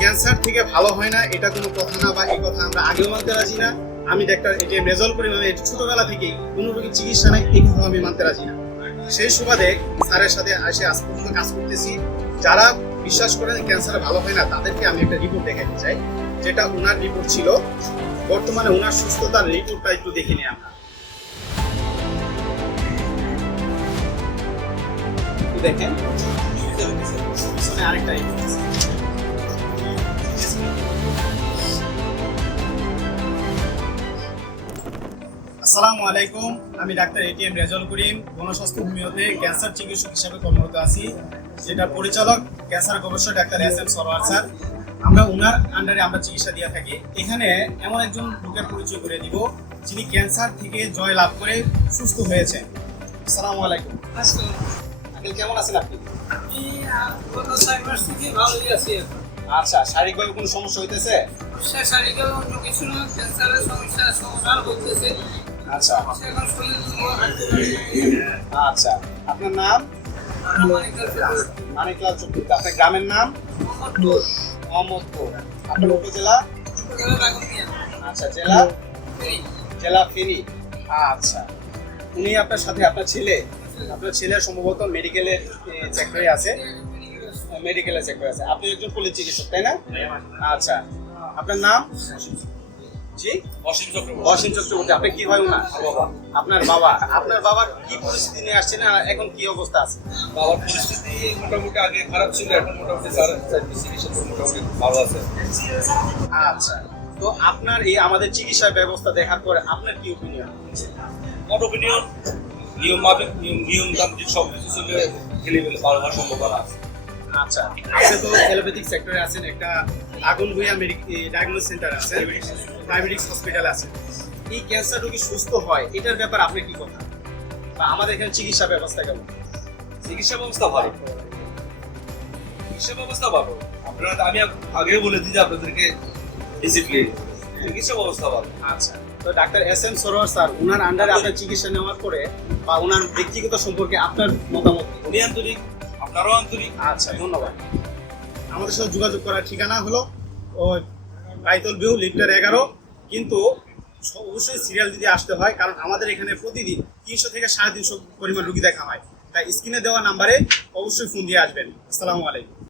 Cancer থেকে ভালো হয় না এটা কোনো কথা না, বা এই কথা আমরা আগেও মানতে রাজি না। আমি ডাক্তার এটিএম রেজাউল করিম, আমি ছোটবেলা থেকেই কোনো রোগীর চিকিৎসা নাই এই কথা আমি মানতে রাজি না। সেই সুবাদে স্যারের সাথে এসে আজ পর্যন্ত কাজ করতেছি। যারা বিশ্বাস করেন ক্যান্সার ভালো হয় না তাদেরকে আমি একটা রিপোর্ট দেখাতে চাই, যেটা ওনার রিপোর্ট ছিল। বর্তমানে ওনার সুস্থতার রিপোর্টটা একটু দেখে নিই আমরা। দেখেন আরেকটা রিপোর্ট। আসসালামু আলাইকুম, আমি ডাক্তার এটিএম রেজাউল করিম, গণস্বাস্থ্য হোমিওতে ক্যান্সার চিকিৎসক হিসাবে কর্মরত আছি, যেটা পরিচালক ক্যান্সার গবেষক ডাক্তার এস.এম. সরোয়ার স্যার। আমরা ওনার আন্ডারে আমরা চিকিৎসা দিয়ে থাকি। এখানে এমন একজন লোকের পরিচয় করে দিব যিনি ক্যান্সার থেকে জয় লাভ করে সুস্থ হয়েছেন। আসসালামু আলাইকুম। আঙ্কেল, কেমন আছেন আপনি? আচ্ছা, শারীরিকভাবে কোনো সমস্যা হইতেছে? আচ্ছা আচ্ছা, আপনার নাম? মানিকলাল চক্রবর্তী। আপনার গ্রামের নাম? মোহাম্মদপুর। আপনার উপজেলা? আচ্ছা, জেলা ফেনী। আচ্ছা, উনি আপনার সাথে আপনার ছেলে সম্ভবত মেডিকেলের সেক্টরে আছে। আপনি একজন পল্লী চিকিৎসক, তাই না? আচ্ছা, আপনার নাম? জি, অসীম চক্রবর্তী। আপনি কি হয় না? আপনার বাবার কি পরিস্থিতি নিয়ে আসছেন, আর এখন কি অবস্থা আছে? বাবার পরিস্থিতি মোটামুটি আগে খারাপ ছিল, এখন মোটামুটি চিকিৎসা মোটামুটি ভালো আছে। আচ্ছা, তো আপনার এই আমাদের চিকিৎসা ব্যবস্থা দেখার পরে আপনার কি ওপিনিয়ন? নিয়ম তান্ত্রিক সব কিছু চলে খেলে ভালো হওয়ার সম্ভাবনা আছে। আচ্ছা, আপনি তো এলোপ্যাথিক সেক্টরে আছেন, একটা আগুন ভুঁইয়া ডায়াগনোস সেন্টার আছে, ডায়াবেটিক্স হসপিটাল আছে। এই ক্যান্সার রোগী সুস্থ হয় এটার ব্যাপার আপনি কি কথা, বা আমাদের এখানে চিকিৎসা ব্যবস্থা কেমন? চিকিৎসা ব্যবস্থা ভালো। আপনারা, আমি আগেও বলেছি যে আপনাদেরকে ডিসিপ্লিন, চিকিৎসা ব্যবস্থা ভালো। আচ্ছা, তো ডাক্তার এস.এম. সরোয়ার স্যার, ওনার আন্ডারে আপনার চিকিৎসা নেওয়ার পরে বা ওনার ব্যক্তিগত সম্পর্কে আপনার মতামত? উনি আন্তরিক, আপনারও আন্তরিক। আচ্ছা, ধন্যবাদ। আমাদের সাথে যোগাযোগ করার ঠিকানা হলো বাইতুল ভিউ লিফটার 11, কিন্তু অবশ্যই সিরিয়াল দিতে আসতে হয়, কারণ আমাদের এখানে প্রতিদিন 300 থেকে 350 পরিমাণ রোগী দেখা হয়। তাই স্ক্রিনে দেওয়া নাম্বারে অবশ্যই ফোন দিয়ে আসবেন। আসসালামু আলাইকুম।